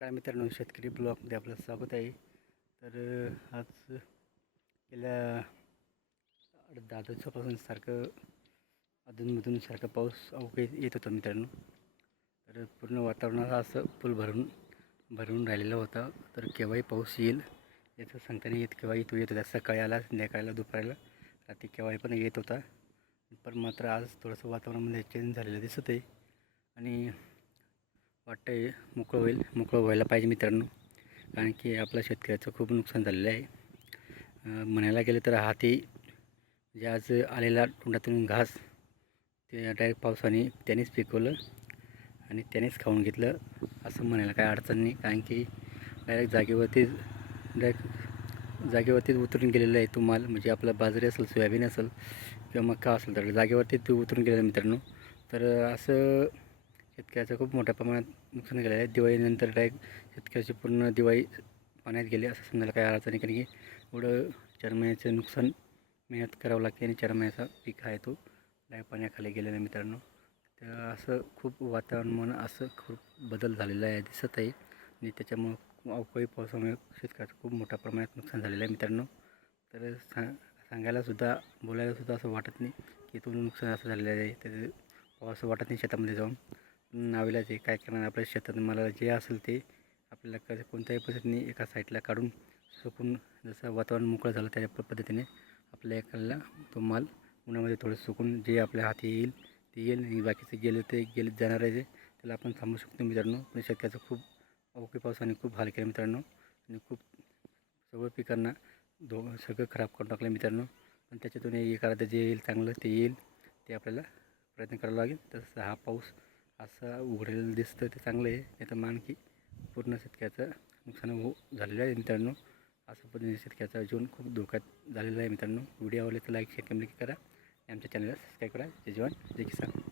काय मित्रांनो शेतकरी ब्लॉगमध्ये आपलं स्वागत आहे. तर आज गेल्या दहा दिवसापासून सारखं अधूनमधून सारखं पाऊस अवघे येत होता मित्रांनो. तर पूर्ण वातावरणाला असं पूल भरून भरून राहिलेला होता. तर केव्हाही पाऊस येईल याचं सांगताना येत केव्हा येतो येत होता. सकाळी आला संध्याकाळला दुपारला. रात्री केव्हाही पण येत होता. पण मात्र आज थोडंसं वातावरणामध्ये चेंज झालेलं दिसत आहे. आणि वाटतं आहे मोकळं होईल मोकळं व्हायला पाहिजे मित्रांनो. कारण की आपल्या शेतकऱ्याचं खूप नुकसान झालेलं आहे. म्हणायला गेलं तर हाती जे आज आलेला तोंडातून घास ते डायरेक्ट पावसाने त्यानेच पिकवलं आणि त्यानेच खाऊन घेतलं असं म्हणायला काय अडचण नाही. कारण की डायरेक्ट जागेवरतीच डायरेक्ट जागेवरतीच उतरून गेलेलं आहे तो माल. म्हणजे आपला बाजरी असेल सोयाबीन असेल किंवा मका असेल तर जागेवरती ते उतरून गेलेलं मित्रांनो. तर असं शेतकऱ्याचं खूप मोठ्या प्रमाणात नुकसान झालेलं आहे. दिवाळीनंतर डायरेक्ट शेतकऱ्याची पूर्ण दिवाळी पाण्यात गेली असं समजायला काही अडचण नाही. कारण की एवढं चार महिन्याचं नुकसान मेहनत करावं लागते आणि चार महिन्याचा पीक आहे तो. डायरेक्ट पाण्याखाली गेलेला मित्रांनो. तर असं खूप वातावरण असं खूप बदल झालेला आहे दिसत आहे. आणि त्याच्यामुळं अवकाळी पावसामुळे शेतकऱ्याचं खूप मोठ्या प्रमाणात नुकसान झालेलं आहे मित्रांनो. तर सांग सांगायलासुद्धा बोलायलासुद्धा असं वाटत नाही की तो नुकसान असं झालेलं आहे. तर असं वाटत नाही शेतामध्ये जाऊन. नावेला ते काय करणार आपल्या शेतात मला जे असेल ते आपल्याला कसं कोणत्याही पद्धतीने एका साईडला काढून सुकून जसं वातावरण मोकळं झालं त्या पद्धतीने आपल्या एकाला तो माल उन्हामध्ये थोडं सुकून जे आपल्या हाती येईल ते येईल आणि बाकीचे गेले ते गेले जाणार आहे त्याला आपण थांबू शकतो मित्रांनो. पण शेतकऱ्याचं खूप अवघी पावसाने खूप हाल केले मित्रांनो. आणि खूप सगळं पिकांना दो सगळं खराब करून टाकलं मित्रांनो. पण त्याच्यातून एक जे येईल चांगलं ते येईल ते आपल्याला प्रयत्न करावा लागेल. तसं हा पाऊस असं उघडलेलं दिसतं ते चांगलं आहे. नाही तर मग पूर्ण शेतकऱ्याचं नुकसान हो झालेलं आहे मित्रांनो. असं पद्धतीने शेतकऱ्याचं जीवन खूप धोक्यात झालेला आहे मित्रांनो. व्हिडिओ आवडले तर लाईक शेअर कमेंट करा. आणि आमच्या चॅनलला सबस्क्राईब करा. जय जवान जय किसान.